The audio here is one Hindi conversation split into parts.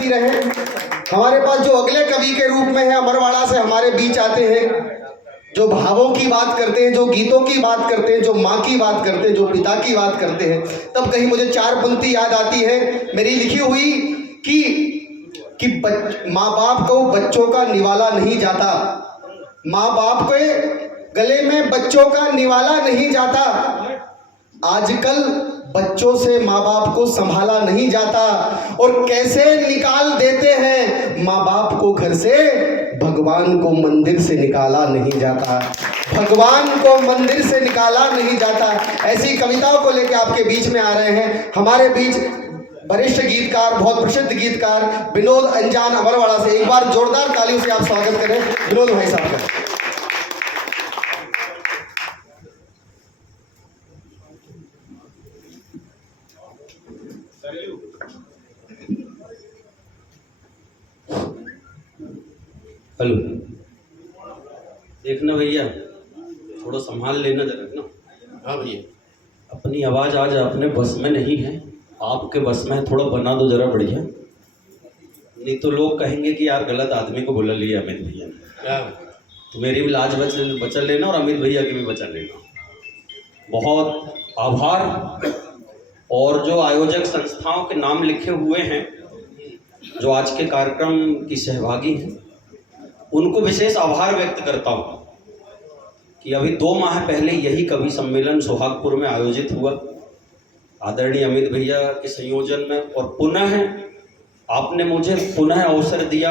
करती रहे। हमारे पास जो अगले कवि के रूप में है, अमरवाड़ा से हमारे बीच आते हैं, जो भावों की बात करते हैं, जो गीतों की बात करते हैं, जो माँ की बात करते हैं, जो पिता की बात करते हैं। तब कहीं मुझे 4 पंक्ति याद आती है मेरी लिखी हुई कि माँ बाप को बच्चों का निवाला नहीं जाता, माँ बाप के गले में बच्चों का निवाला नहीं जाता, आजकल बच्चों से माँ बाप को संभाला नहीं जाता, और कैसे निकाल देते हैं माँ बाप को घर से, भगवान को मंदिर से निकाला नहीं जाता, भगवान को मंदिर से निकाला नहीं जाता। ऐसी कविताओं को लेकर आपके बीच में आ रहे हैं। हमारे बीच वरिष्ठ गीतकार, बहुत प्रसिद्ध गीतकार विनोद अंजान अमरवाड़ा से, एक बार जोरदार तालियों से आप स्वागत करें विनोद भाई साहब का। हेलो, देखना भैया, थोड़ा संभाल लेना जरा ना। हाँ भैया, अपनी आवाज़ आज अपने बस में नहीं है, आपके बस में है, थोड़ा बना दो जरा बढ़िया, नहीं तो लोग कहेंगे कि यार गलत आदमी को बुला लिया अमित भैया ने। तो मेरी भी लाज बचा लेना और अमित भैया की भी बचा लेना। बहुत आभार। और जो आयोजक संस्थाओं के नाम लिखे हुए हैं जो आज के कार्यक्रम की सहभागी हैं, उनको विशेष आभार व्यक्त करता हूँ कि अभी 2 माह पहले यही कवि सम्मेलन सुहागपुर में आयोजित हुआ आदरणीय अमित भैया के संयोजन में, और पुनः आपने मुझे पुनः अवसर दिया।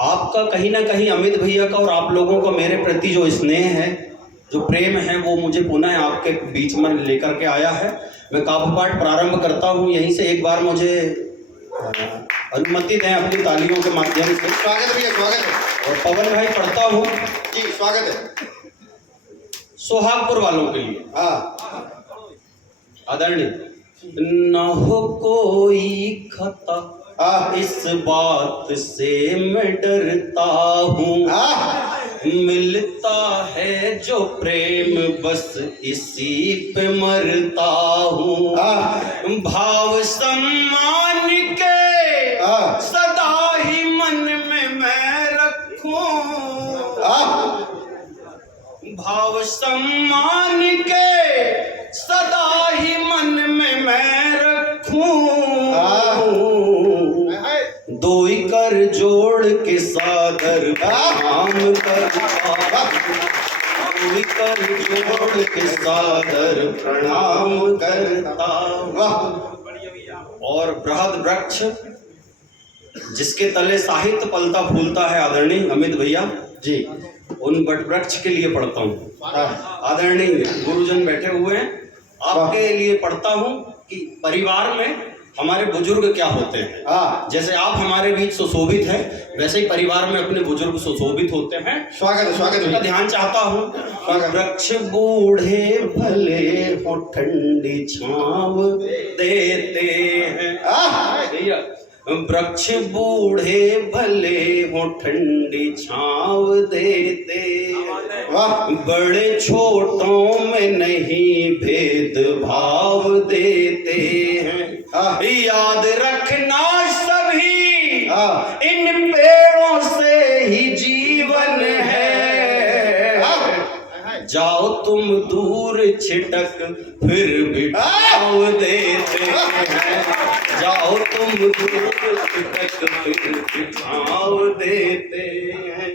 आपका कहीं ना कहीं अमित भैया का और आप लोगों का मेरे प्रति जो स्नेह है, जो प्रेम है, वो मुझे पुनः आपके बीच में लेकर के आया है। मैं काव्य पाठ प्रारंभ करता हूँ यहीं से। एक बार मुझे अनुमति दें अपनी तालियों के माध्यम से। स्वागत भैया, स्वागत है। और पवन भाई पढ़ता हूँ जी, स्वागत है। सुहागपुर वालों के लिए। हाँ, आदरणीय। न हो कोई खता इस बात से मैं डरता हूँ, मिलता है जो प्रेम बस इसी पे मरता हूँ। भाव सम्मान के सदा ही मन में मैं रखूं, भाव सम्मान के सदा ही मन में मैं रखूं। दो कर जोड़ के सादर प्रणाम करता, दो कर जोड़ के सादर प्रणाम करता। और बृहद वृक्ष जिसके तले साहित्य पलता फूलता है आदरणीय अमित भैया जी, उन बट वृक्ष के लिए पढ़ता हूँ। आदरणीय गुरुजन बैठे हुए हैं, आपके लिए पढ़ता हूँ कि परिवार में हमारे बुजुर्ग क्या होते हैं। जैसे आप हमारे बीच सुशोभित हैं, वैसे ही परिवार में अपने बुजुर्ग सुशोभित होते हैं। स्वागत है, स्वागत है। का ध्यान चाहता हूँ। वृक्ष बूढ़े भले हो ठंडी छांव देते हैं, वृक्ष बूढ़े भले हो ठंडी छांव देते, बड़े छोटों में नहीं भेदभाव देते हैं। याद रखना सभी इन पेड़ों से ही जीवन है, जाओ तुम दूर छिटक फिर भी छाँव देते हैं, जाओ तुम दूर छिटक फिर भी छाँव देते हैं।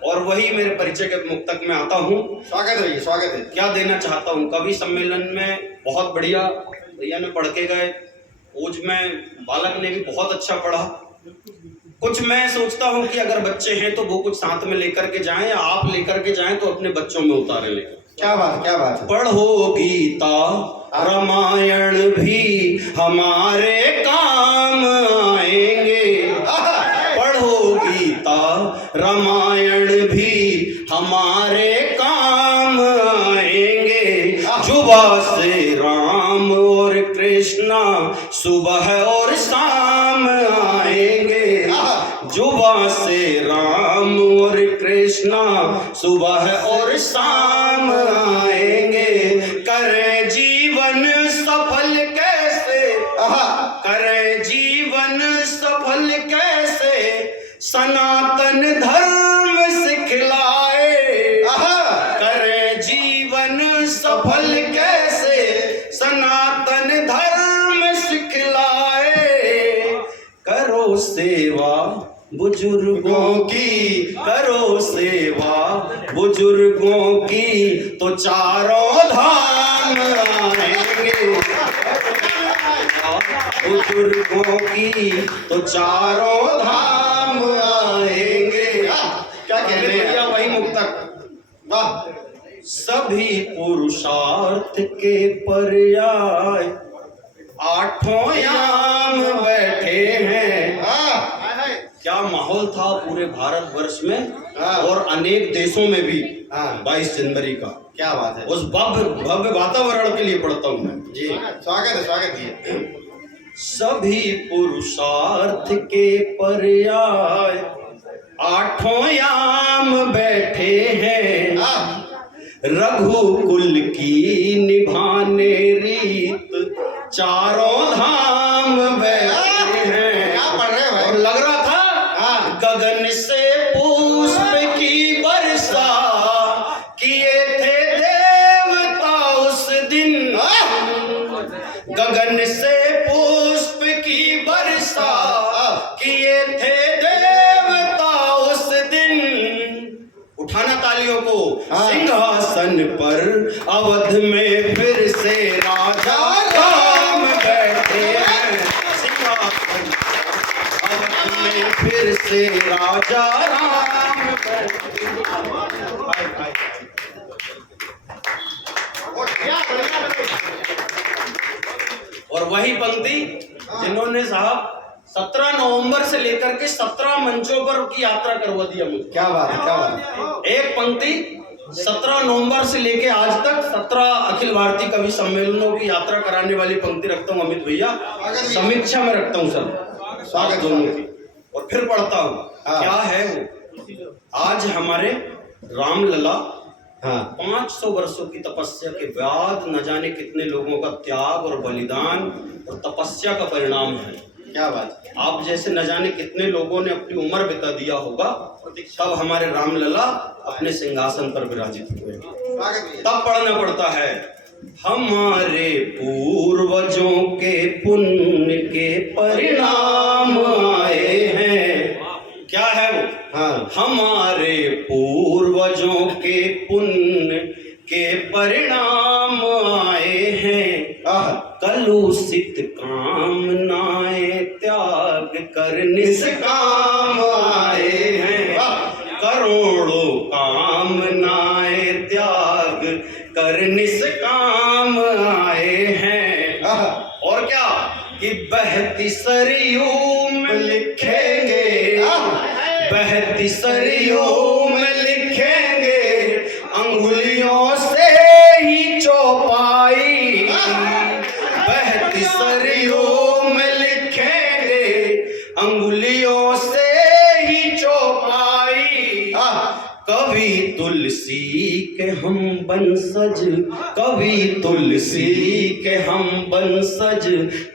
और वही मेरे परिचय के मुक्तक में आता हूँ। स्वागत है, स्वागत है। क्या देना चाहता हूँ कवि सम्मेलन में, बहुत बढ़िया भैया ने पढ़ के गए, ओज में बालक ने भी बहुत अच्छा पढ़ा। कुछ मैं सोचता हूँ कि अगर बच्चे हैं तो वो कुछ साथ में लेकर के जाएं, या आप लेकर के जाएं तो अपने बच्चों में उतारे लेकर। क्या बात, क्या बात है। पढ़ो गीता रामायण भी हमारे काम आएंगे, पढ़ो गीता रामायण भी हमारे काम आएंगे। जुबा से राम और कृष्णा सुबह और शाम आएंगे, जुबा से राम और कृष्णा सुबह और शाम आएंगे। करें जीवन सफल कैसे, करें जीवन सफल कैसे सनातन धर्म सिखलाए, करे जीवन सफल कैसे सनातन धर्म सिखलाए। करो सेवा बुजुर्गों की, करो सेवा बुजुर्गों की, तो चारों धाम आएंगे। बुजुर्गों की तो चारों धाम आएंगे। क्या कह रहे हैं वही मुक्तक, वाह। सभी पुरुषार्थ के पर्याय आठों याम बैठे हैं। क्या माहौल था पूरे भारतवर्ष में और अनेक देशों में भी 22 जनवरी का। क्या बात है। उस भव्य वातावरण के लिए पढ़ता हूं मैं जी स्वागत है। सभी पुरुषार्थ के पर्याय आठों याम बैठे हैं। रघुकुल की निभाने रीत चारों धाम बैठे हैं। क्या पढ़ रहे हैं भाई? और लग रहा था गगन से पुष्प की वर्षा किए थे देवता उस दिन। गगन से पुष्प की वर्षा किए थे देवता उस दिन। उठाना तालियों को। सिंहासन पर अवध में फिर से राजा राम बैठे हैं। सिंहासन अवध में फिर से राजा राम बैठे हैं। और वही पंक्ति जिन्होंने साहब 17 नवंबर से लेकर के 17 मंचों पर की यात्रा करवा दिया मुझे। क्या बात है, क्या बात है। एक पंक्ति 17 नवंबर से लेके आज तक 17 अखिल भारतीय कवि सम्मेलनों की यात्रा कराने वाली पंक्ति रखता हूँ अमित भैया। समीक्षा में रखता हूँ सर, स्वागत दोनों की। और फिर पढ़ता हूँ क्या है वो। आज हमारे रामलला 500 वर्षों की तपस्या के बाद न जाने कितने लोगों का त्याग और बलिदान और तपस्या का परिणाम है। क्या बात है। आप जैसे न जाने कितने लोगों ने अपनी उम्र बिता दिया होगा, तब हमारे रामलला अपने सिंहासन पर विराजित हुए। तब पढ़ना पड़ता है हमारे पूर्वजों के पुण्य के परिणाम आए हैं। क्या है वो? हमारे पूर्वजों के पुण्य के परिणाम आए हैं। कलुषित कामनाएं त्याग कर निष्काम आए हैं। करोड़ों कामनाएं त्याग कर निष्काम आए हैं। और क्या कि बहती सरयू में लिखेंगे, बहती सरयू में लिखेंगे अंगुलियों से ही चौपाई। बहती सरयू में लिखेंगे अंगुलियों से ही चौपाई। कवि तुलसी के हम बंसज, कवि तुलसी के हम बंसज,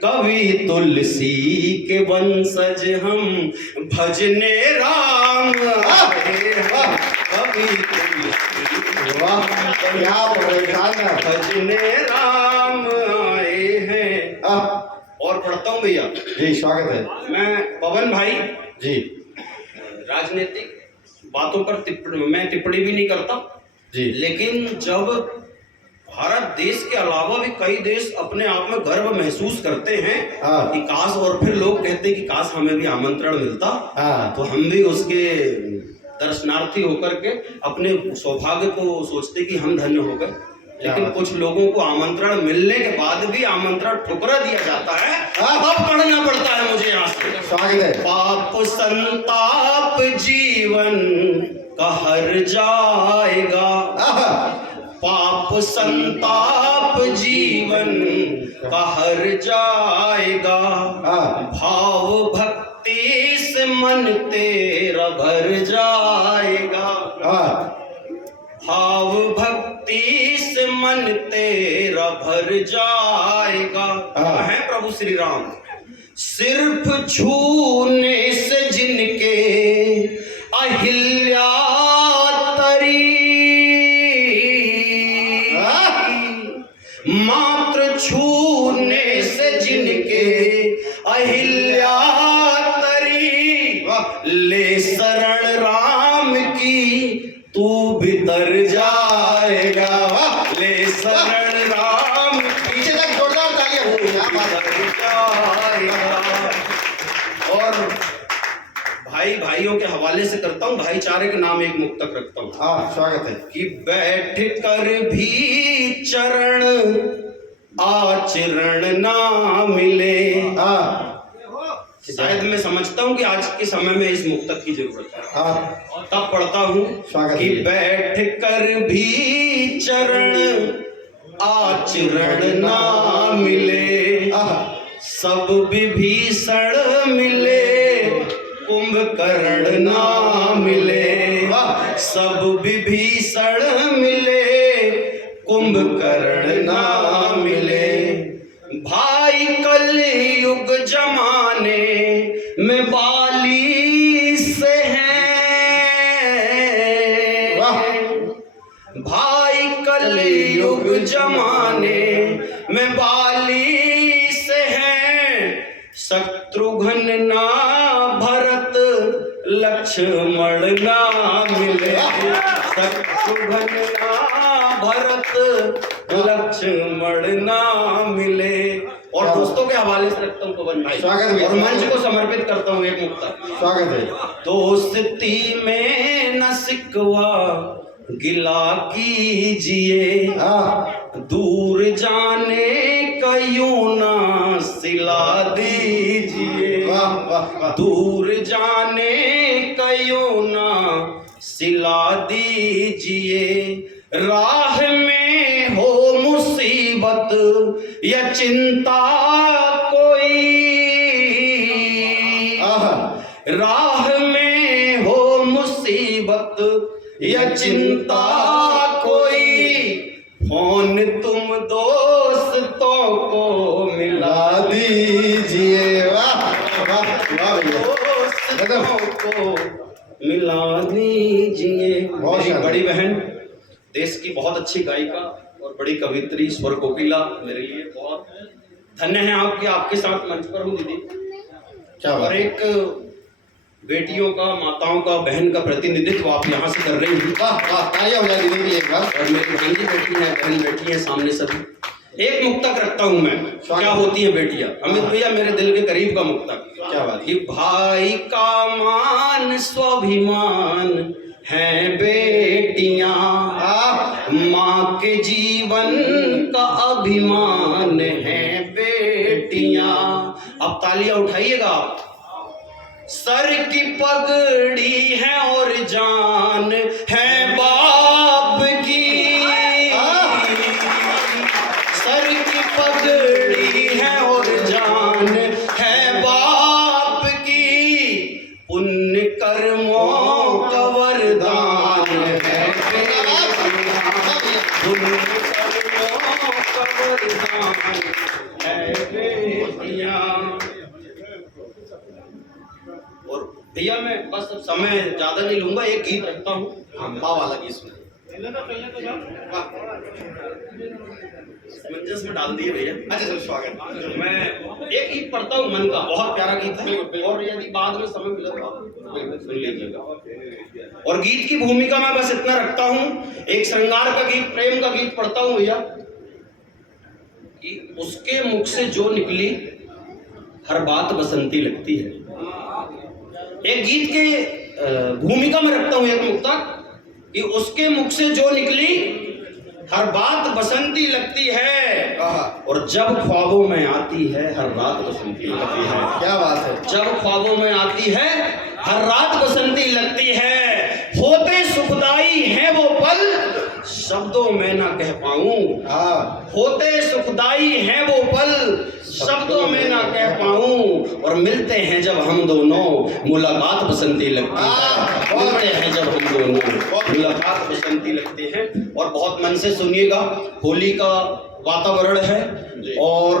कवि तुलसी के वंशज हम भजने राम आए हैं। कवि तुलसी भजने राम आए हैं। और पढ़ता हूँ भैया जी स्वागत है। मैं पवन भाई जी राजनीतिक बातों पर मैं टिप्पणी भी नहीं करता जी, लेकिन जब भारत देश के अलावा भी कई देश अपने आप में गर्व महसूस करते हैं कि काश, और फिर लोग कहते हैं कि काश हमें भी आमंत्रण मिलता तो हम भी उसके दर्शनार्थी होकर के अपने सौभाग्य को सोचते कि हम धन्य हो गए। लेकिन कुछ लोगों को आमंत्रण मिलने के बाद भी आमंत्रण ठुकरा दिया जाता है। अब पढ़ना पड़ता है मुझे यहाँ से। स्वागत है। पाप संताप जीवन का हर जाएगा, पाप संताप जीवन का हर जाएगा। भाव भक्ति से मन तेरा भर जाएगा, भाव भक्ति से मन तेरा भर जाएगा। है प्रभु श्री राम सिर्फ छूने भाई भाइयों के हवाले से करता हूँ, भाईचारे के नाम एक मुक्तक रखता हूँ हाँ स्वागत है। कि बैठ कर भी चरण आचरण ना मिले। हाँ शायद मैं समझता हूँ कि आज के समय में इस मुक्तक की जरूरत है, हाँ तब पढ़ता हूँ स्वागत कि है। बैठ कर भी चरण आचरण ना मिले, सब विभीषण मिले कुंभकर्ण ना मिले, सब विभीषण मिले कुंभकर्ण ना मिले। भाई कलयुग जमाने में बाली से हैं, भाई कलयुग जमाने में बाली से हैं, शत्रुघ्न ना भरत लक्ष्मण ना मिले, शत्रुघ्न ना भरत लक्ष्मण ना मिले। और दोस्तों के हवाले से रखता हूँ पवन भाई, स्वागत है। और मंच को समर्पित करता हूँ एक मुक्तक। स्वागत है। दोस्ती में न सिकवा गिला कीजिए, दूर जाने का यूं ना सिला दीजिए, दूर जाने का यूं ना सिला दीजिए। राह में हो मुसीबत या चिंता कोई, राह में हो मुसीबत या चिंता कोई, फोन तुम दोस्तों को मिला दीजिए। वाह वाह वाह भैया। दोस्तों को मिला दीजिए। मेरी बड़ी बहन, देश की बहुत अच्छी गायिका और बड़ी कवित्री, स्वर कोकिला, मेरे लिए बहुत धन्य है आपके, आपके साथ मंच पर हूँ दीदी। क्या बात और है। एक बेटियों का, माताओं का, बहन का प्रतिनिधित्व आप यहाँ से कर रही हैं। वाह वाह, तालियां हो जाए दीदी के लिए एक बार। और मेरी भांजी बेटी है, बहन बेटी है सामने सभी। एक मुक्तक रखता हूँ मैं, क्या होती है बेटियां। अमित भैया मेरे दिल के करीब का मुक्तक। क्या बात। कि भाई का मान स्वाभिमान है बेटियां, माँ के जीवन का अभिमान है बेटियां। अब तालियां उठाइएगा आप। सर की पगड़ी है और जान है बाप की, सर की पगड़ी है और जान है बाप की, पुण्य कर्मों का वरदान है बेटियां, पुण्य कर्मों का वरदान है बेटियां। और भैया मैं बस समय ज्यादा नहीं लूंगा, एक गीत रखता हूँ, माँ वाला गीत सुना। मंजस में डाल दिए भैया। अच्छा सर स्वागत। मैं एक गीत पढ़ता हूँ मन का, बहुत प्यारा गीत है, और यदि बाद में समय मिला तो सुन लीजिएगा। और गीत की भूमिका में बस इतना रखता हूँ, एक श्रृंगार का गीत, प्रेम का गीत पढ़ता हूँ भैया। कि उसके मुख से जो निकली हर बात बसंती लगती है। एक गीत के भूमिका में रखता हूं एक मुक्तक कि उसके मुख से जो निकली हर बात बसंती लगती है, और जब ख्वाबों में आती है हर रात बसंती लगती है। क्या बात है। जब ख्वाबों में आती है हर रात बसंती लगती है, होते सुखदाई है वो पल शब्दों में ना कह पाऊं, होते सुखदाई है वो पल शब्दों में ना कह पाऊं, और मिलते हैं जब हम दोनों मुलाकात बसंती लगती है, मिलते हैं जब हम दोनों मुलाकात बसंती लगती है। और बहुत मन से सुनिएगा, होली का वातावरण है और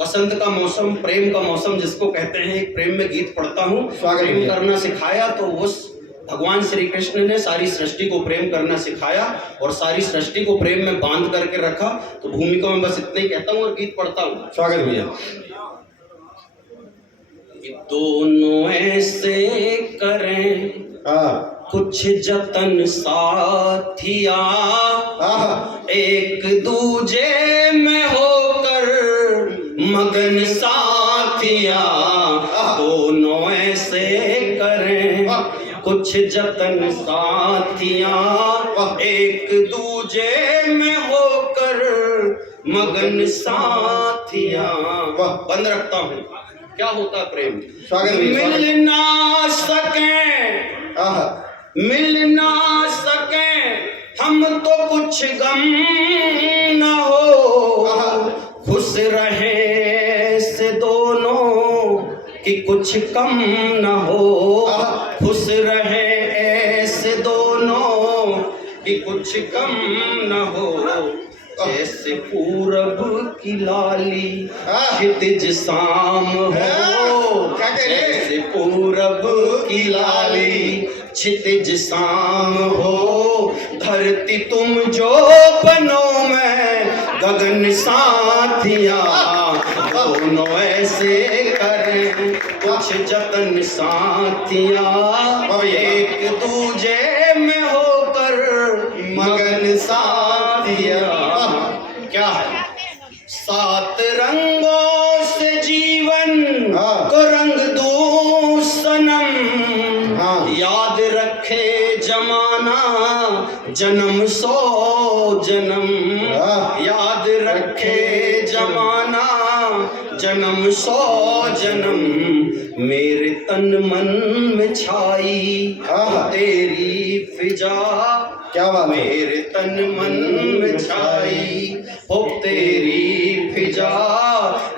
बसंत का मौसम, प्रेम का मौसम जिसको कहते हैं, एक प्रेम में गीत पढ़ता हूँ। प्रेम करना सिखाया तो उस भगवान श्री कृष्ण ने सारी सृष्टि को प्रेम करना सिखाया और सारी सृष्टि को प्रेम में बांध करके रखा। तो भूमिका में बस इतना ही कहता हूँ और गीत पढ़ता हूँ। स्वागत भैया। दोनों ऐसे करें कुछ जतन साथिया, एक दूजे में होकर मगन साथिया, दोनों ऐसे करें कुछ जतन साथियां, एक दूजे में होकर मगन साथियां। बंद रखता हूँ। क्या होता प्रेम? स्वागत है। मिल ना सके, आहा, मिल ना सके हम तो कुछ गम न हो, खुश रहे से दोनों कि कुछ कम न हो, खुश रहे ऐसे दोनों कि कुछ कम न हो। जैसे पूरब की लाली क्षितिज शाम हो, जैसे पूरब की लाली क्षितिज शाम हो, धरती तुम जो बनो मैं गगन साथिया, दोनों ऐसे करें कुछ जतन साथिया, एक दूजे में होकर मगन साथिया। क्या है? सात रंगों से जीवन को रंग दो सनम, याद रखे जमाना जन्म सौ जन्म, याद रखे जमाना जन्म सौ जन्म, मेरे तन मन में छाई तेरी फिजा। क्या बात है? मेरे तन मन में छाई हो तेरी फिजा,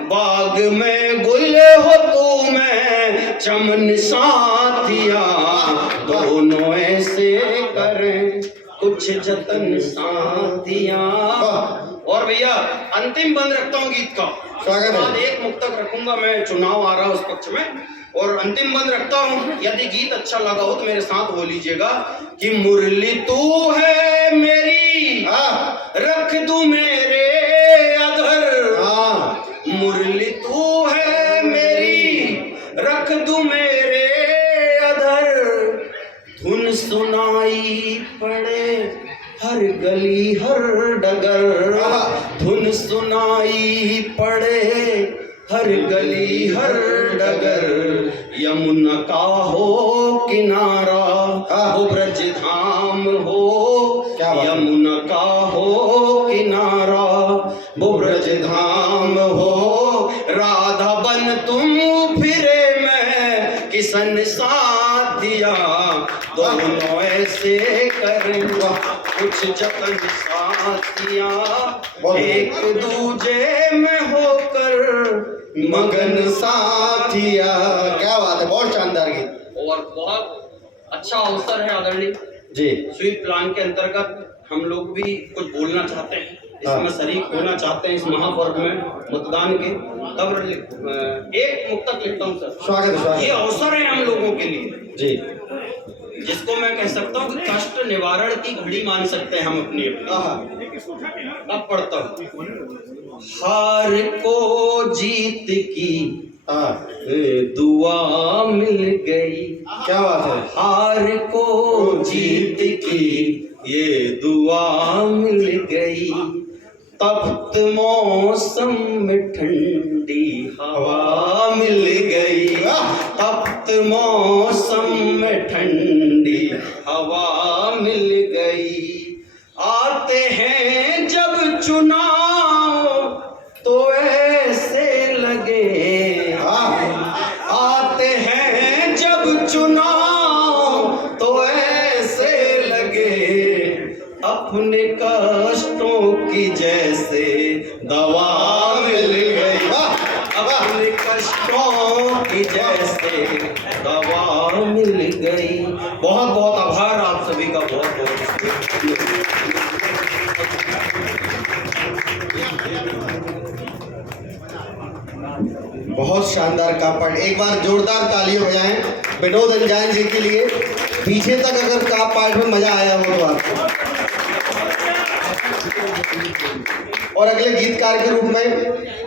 बाग में गुल हो तू मैं चमन साथिया, दोनों ऐसे करें कुछ जतन साथिया। और भैया अंतिम बंद रखता हूँ गीत का, उसके बाद एक मुक्तक रखूंगा मैं, चुनाव आ रहा है उस पक्ष में, और अंतिम बंद रखता हूँ। यदि गीत अच्छा लगा हो तो मेरे साथ बोल लीजिएगा कि मुरली तू है मेरी रख दूं मेरे अधर, मुरली तू है मेरी रख दूं मेरे अधर, धुन सुनाई पड़े हर गली हर डगर, धुन सुनाई पड़े हर गली हर डगर, यमुना का हो किनारा हो ब्रज धाम हो, यमुना का हो किनारा वो ब्रज धाम हो, राधा बन तुम फिरे मैं किसन साथिया, दोनों ऐसे करें कुछ जतन साथिया, एक दूजे में होकर मगन साथिया। क्या बात है, बहुत शानदार गीत। और बहुत अच्छा अवसर है आदरणीय जी, स्वीप प्लान के अंतर्गत हम लोग भी कुछ बोलना चाहते हैं, इसमें शरीक होना चाहते हैं इस महापर्व में मतदान के। तब एक मुक्तक लिखता हूँ सर। स्वागत है। ये अवसर है हम लोगों के लिए जी, जिसको मैं कह सकता हूँ कि कष्ट निवारण की घड़ी मान सकते हैं हम अपनी अपनी। अब पढ़ता हूँ। हार को जीत की दुआ मिल गई, क्या बात है। हार को जीत की ये दुआ मिल गई, तप्त मौसम में ठंडी हवा मिल गई, तप्त मौसम में ठंडी हवा मिल गई, आते हैं जब चुनाव तो ऐसे लगे, आते हैं जब चुनाव तो ऐसे लगे, अपने कष्टों की जैसे दवा मिल गई, अपने कष्टों की जैसे दवा मिल गई। बहुत बहुत आभार आप सभी का, बहुत बहुत बहुत शानदार कापड़। एक बार जोरदार तालियां बजाएं विनोद अंजान जी के लिए। पीछे तक अगर काप पार्ट में मजा आया हो तो आपको। और अगले गीतकार के रूप में